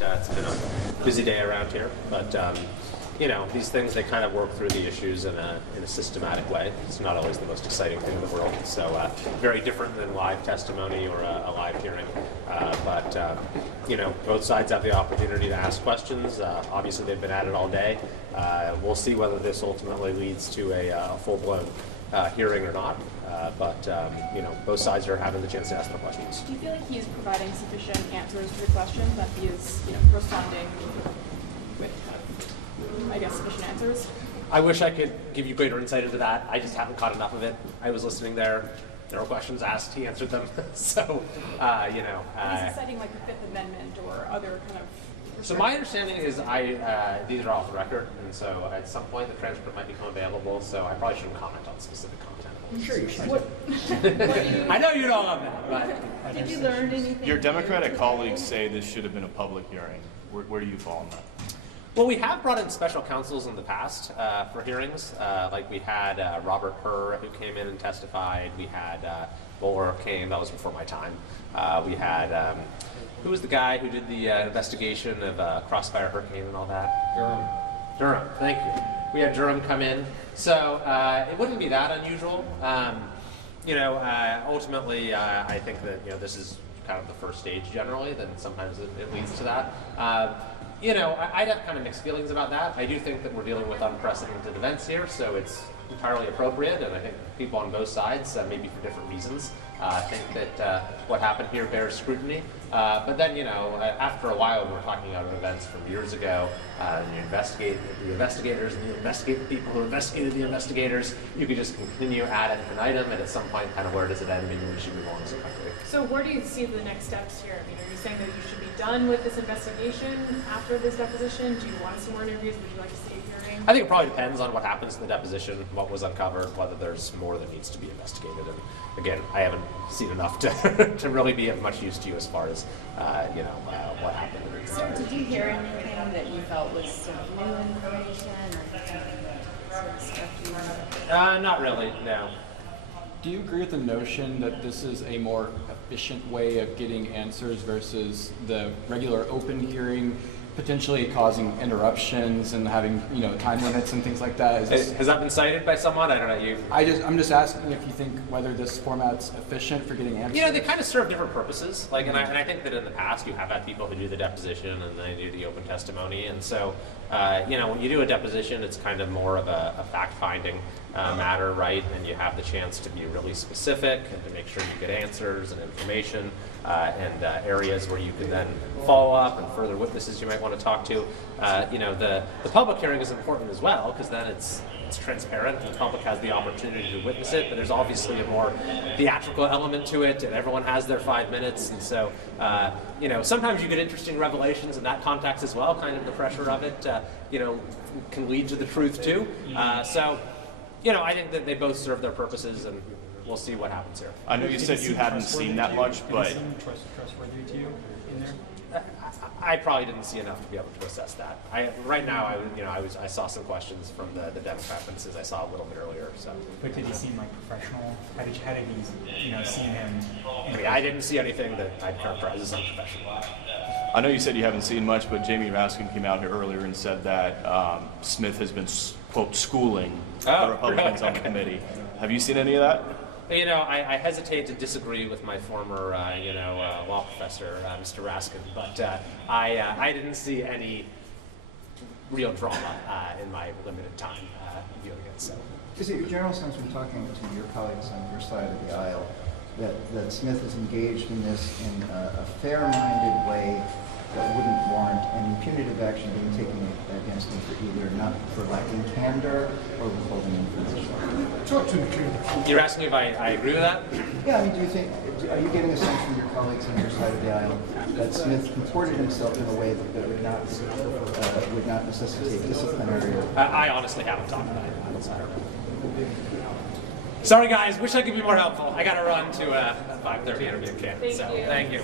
It's been a busy day around here, but these things, they kind of work through the issues in a systematic way. It's not always the most exciting thing in the world, so very different than live testimony or a live hearing. But both sides have the opportunity to ask questions. Obviously, they've been at it all day. We'll see whether this ultimately leads to a full-blown hearing or not. But both sides are having the chance to ask the questions. Do you feel like he is providing sufficient answers to the questions, that he is responding with, sufficient answers? I wish I could give you greater insight into that. I just haven't caught enough of it. I was listening there. There were questions asked. He answered them. So, Is he citing like the Fifth Amendment or other kind of? So my understanding is these are off the record, and so at some point the transcript might become available. So I probably shouldn't comment on specific content. I'm sure you should. I know you don't love that, but did you learn anything? Your Democratic colleagues say this should have been a public hearing. Where do you fall on that? Well, we have brought in special counsels in the past for hearings. Like we had Robert Herr, who came in and testified. We had Bowler came. That was before my time. We had who was the guy who did the investigation of Crossfire Hurricane and all that? Durham. Thank you. We had Durham come in. So it wouldn't be that unusual. Ultimately, I think that this is kind of the first stage generally. Then sometimes it leads to that. I'd have kind of mixed feelings about that. I do think that we're dealing with unprecedented events here, so it's entirely appropriate, and I think people on both sides, maybe for different reasons, think that what happened here bears scrutiny. But then, after a while, when we're talking about events from years ago, you investigate the investigators and you investigate the people who investigated the investigators, you could just continue ad infinitum, and at some point, kind of where does it end? Maybe we should move on to some country. So where do you see the next steps here? I mean, are you saying that you should be done with this investigation after this deposition? Do you want to see more interviews? Would you like to see a hearing? I think it probably depends on what happens in the deposition, what was uncovered, whether there's more that needs to be investigated. And again, I haven't seen enough to really be of much use to you as far as what happened. So did you hear anything that you felt was sort of new information or sort of stuff you wanted? Not really, no. Do you agree with the notion that this is a more efficient way of getting answers versus the regular open hearing, potentially causing interruptions and having time limits and things like that? Has that been cited by someone? I don't know. I'm just asking if you think whether this format's efficient for getting answers. They kind of serve different purposes. And I think that in the past you have had people who do the deposition and they do the open testimony, and so when you do a deposition, it's kind of more of a fact-finding matter, right? And you have the chance to be really specific and to make sure you get answers and information and areas where you can then follow up and further witnesses you might want to talk to. The public hearing is important as well because then it's transparent and the public has the opportunity to witness it, but there's obviously a more theatrical element to it and everyone has their 5 minutes, and so sometimes you get interesting revelations in that context as well. Kind of the pressure of it can lead to the truth too. I think that they both serve their purposes, and we'll see what happens here. I know you said you hadn't seen that much, but trustworthy to you in there? I probably didn't see enough to be able to assess that. Right now, I saw some questions from the Democrat witnesses I saw a little bit earlier. So. But did he seem like professional? How did you see him? I didn't see anything that I'd characterize as unprofessional. I know you said you haven't seen much, but Jamie Raskin came out here earlier and said that Smith has been, quote, schooling the Republicans on the committee. Have you seen any of that? I hesitate to disagree with my former, law professor, Mr. Raskin, but I didn't see any real drama in my limited time viewing it. So, is it your general sense from talking to your colleagues on your side of the aisle that Smith is engaged in this in a fair-minded way that wouldn't warrant any punitive action being taken against him for either not for lacking candor or withholding information? Talk to me. You're asking if I agree with that? Yeah, are you getting a sense from your colleagues on your side of the aisle that Smith comported himself in a way that would not necessitate disciplinary? I honestly haven't talked about it. Sorry guys, wish I could be more helpful. I got to run to a 5:30 interview camp. Thank you.